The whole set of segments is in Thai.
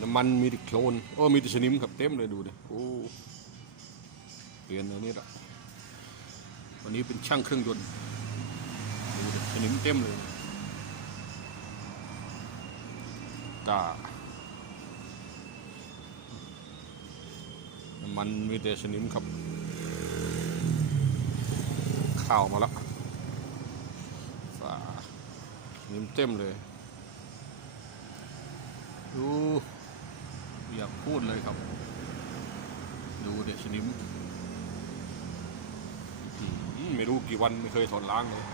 น้ำมันมีแต่โคลนโอ้มีแต่สนิมครับเต็มเลยดูดิโอ้เปลี่ยนอันนี้ละวันนี้เป็นช่างเครื่องยนต์ดูดิสนิมเต็มเลยตาน้ำมันมีแต่สนิมครับ ข้าวมาแล้วฝาสนิมเต็มเลยดู อยากพูดเลยครับ ดูเด็กชนิมไม่รู้กี่วันไม่เคยถอนล้างเลย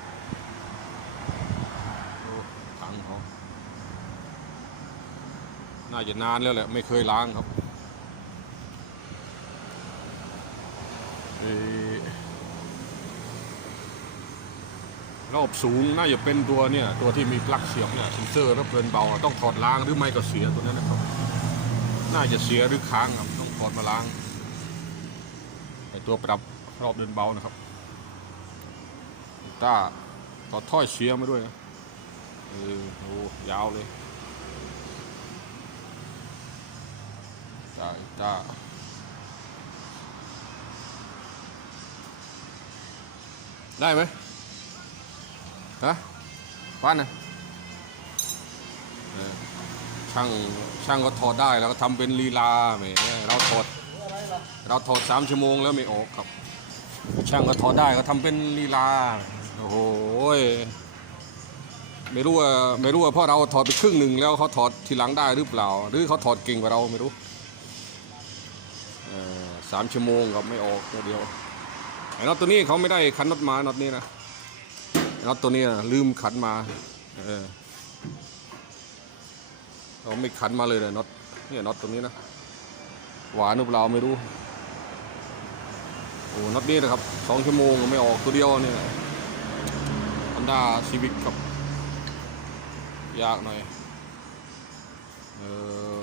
โอ้ถังเขาน่าจะนานแล้วแหละไม่เคยล้างครับรอบสูงน่าจะเป็นตัวเนี่ย ตัวที่มีปลั๊กเสียบเนี่ยเซนเซอร์รับเกินเบา ต้องถอดล้างหรือไม่ก็เสียตัวนั้นนะครับ น่าจะเสียหรือค้างครับต้องถอดมาล้างไอตัวปรับรอบเดินเบานะครับต้าถอถ้อยเสียมาด้วยนะเออโอ้ยาวเลยต้าต้าได้ไหมฮะป้านนะ ช่างช่างก็ถอดได้แล้วก็ทำเป็นลีลาแหมเราถอดเราถอดสามชั่วโมงแล้วไม่ออกครับ ช่างก็ถอดได้ก็ทำเป็นลีลาโอ้โหไม่รู้ว่าไม่รู้ว่าเพราะเราถอดไปครึ่งหนึ่งแล้วเขาถอดทีหลังได้หรือเปล่า หรือเขาถอดเก่งกว่าเราไม่รู้สามชั่วโมงก็ไม่ออกตัวเดียวไอ้น็อตตัวนี้เขาไม่ได้ขันน็อตมาน็อตนี้นะน็อตตัวนี้ลืมขันมาเออ เราไม่ขันมาเลยเลยน็อตเนี่ยน็อตตรงนี้นะ หวานหรือเปล่าไม่รู้ โอ้น็อตนี้นะครับสองชั่วโมงไม่ออกตัวเดียวเนี่ยฮอนด้าซีวิกครับ ยากหน่อย เออ